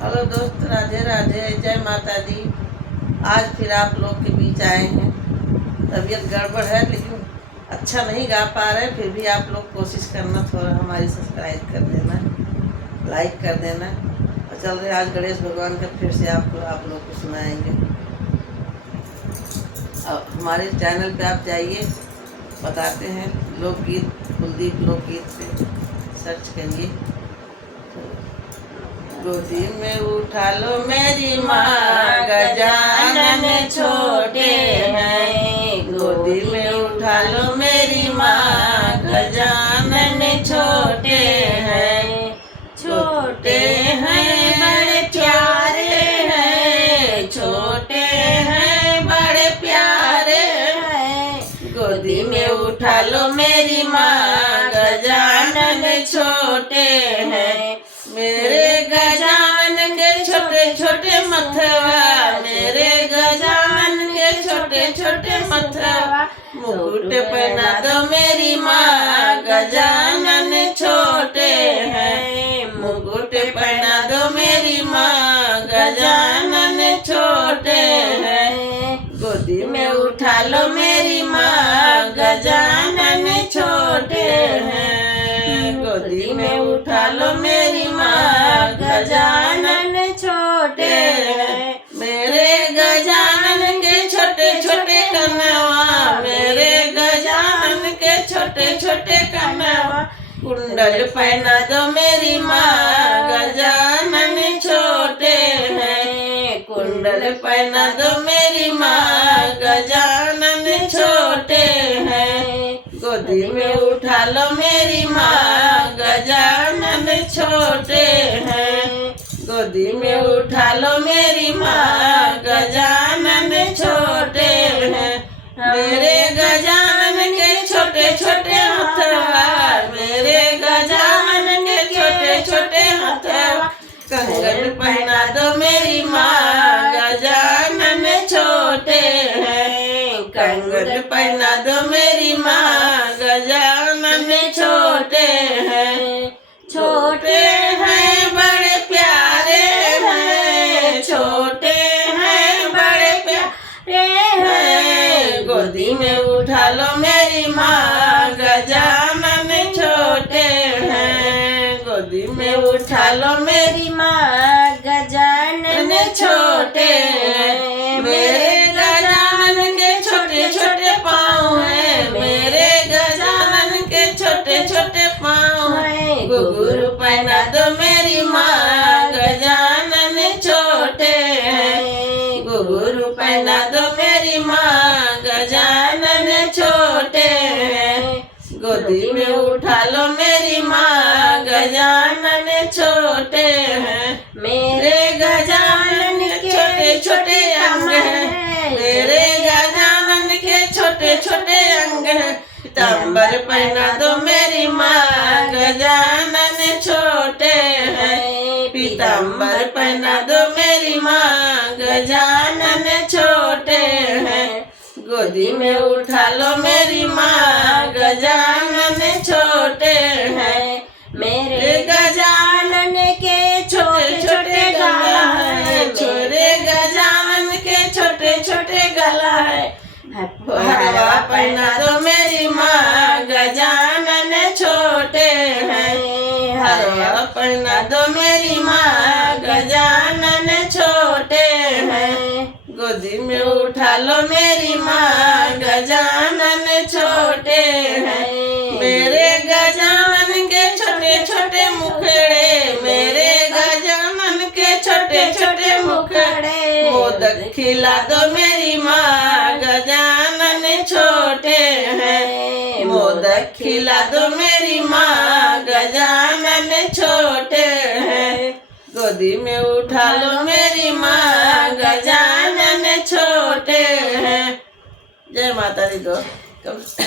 Hello दोस्त, राधे राधे, जय माता दी। आज फिर आप लोग के बीच आए हैं। तबीयत गड़बड़ है लेकिन अच्छा नहीं गा पा रहे, फिर भी आप लोग कोशिश करना, थोड़ा हमारी सब्सक्राइब कर देना, लाइक कर देना। और चल रहे आज गणेश भगवान का फिर से आप लोग को सुनाएंगे। और हमारे चैनल पे आप जाइए, बताते हैं लोकगीत, कुलदीप लोकगीत पे सर्च करिए। गोदी में उठा लो मेरी माँ, गजानन छोटे हैं। गोदी में उठा लो मेरी माँ, गजानन छोटे हैं। छोटे हैं बड़े प्यारे हैं, छोटे हैं बड़े प्यारे हैं। गोदी में उठा लो मेरी माँ, गजानन छोटे हैं। मेरे गजानन के छोटे छोटे मथवा, मेरे गजानन के छोटे छोटे मथवा। मुकुट पहना दो मेरी माँ, गजानन छोटे हैं। मुकुट पहना दो मेरी माँ, गजानन छोटे हैं। गोदी में उठा लो मेरी माँ, गजानन छोटे हैं। गोदी में उठा लो मेरी माँ, गजानन छोटे हैं। मेरे गजानन के छोटे छोटे कन्हवा, मेरे गजानन के छोटे छोटे कन्हवा। कुंडल पहना दो मेरी माँ, गजानन छोटे हैं। कुंडल पहना दो मेरी माँ, गजानन छोटे हैं। गोदी में उठा लो मेरी माँ, गजानन छोटे हैं। गोदी में उठा लो मेरी माँ, गजानन छोटे हैं। मेरे गजानन के छोटे छोटे हथवा, मेरे गजानन के छोटे छोटे हथवा। कंगन पहना दो मेरी माँ, गजानन छोटे हैं। कंगन पहना दो मेरी माँ, गजानन छोटे हैं। छोटे हैं बड़े प्यारे हैं, छोटे हैं बड़े प्यारे हैं। गोदी में उठा लो मेरी माँ, गजानन छोटे हैं। गोदी में उठा लो मेरी माँ, गजानन छोटे हैं। मेरे गजानन के छोटे छोटे पाँव हैं, मेरे गजानन के छोटे छोटे पाँव हैं। घुंघरू पहना दो मेरी माँ, गजानन छोटे हैं। घुंघरू पहना दो मेरी माँ, गजानन छोटे हैं। गोदी में उठा लो मेरी माँ, गजानन छोटे हैं। मेरे गजानन के छोटे छोटे अंग हैं, मेरे गजानन के छोटे छोटे अंग हैं। पीताम्बर पहना दो मेरी माँ, गजानन छोटे हैं। पीताम्बर पहना दो मेरी माँ, गजानन छोटे हैं। गोदी में उठा लो मेरी माँ, गजानन छोटे हैं। मेरे गजानन के छोटे छोटे गला है, मेरे गजानन के छोटे छोटे गला है। हरवा पहना दो मेरी माँ, गजानन छोटे हैं। हरवा पहना दो मेरी माँ, गजानन छोटे हैं। गोदी में उठा लो मेरी माँ, गजानन छोटे हैं। मेरे गजानन के छोटे छोटे मुखड़े, मेरे गजानन के छोटे छोटे मुखड़े। मोदक खिला दो मेरी माँ, गजानन छोटे हैं। मोदक खिला दो मेरी माँ, गजानन छोटे हैं। गोदी में उठा लो मेरी माँ, गजानन छोटे हैं। जय माता दी दोस्त।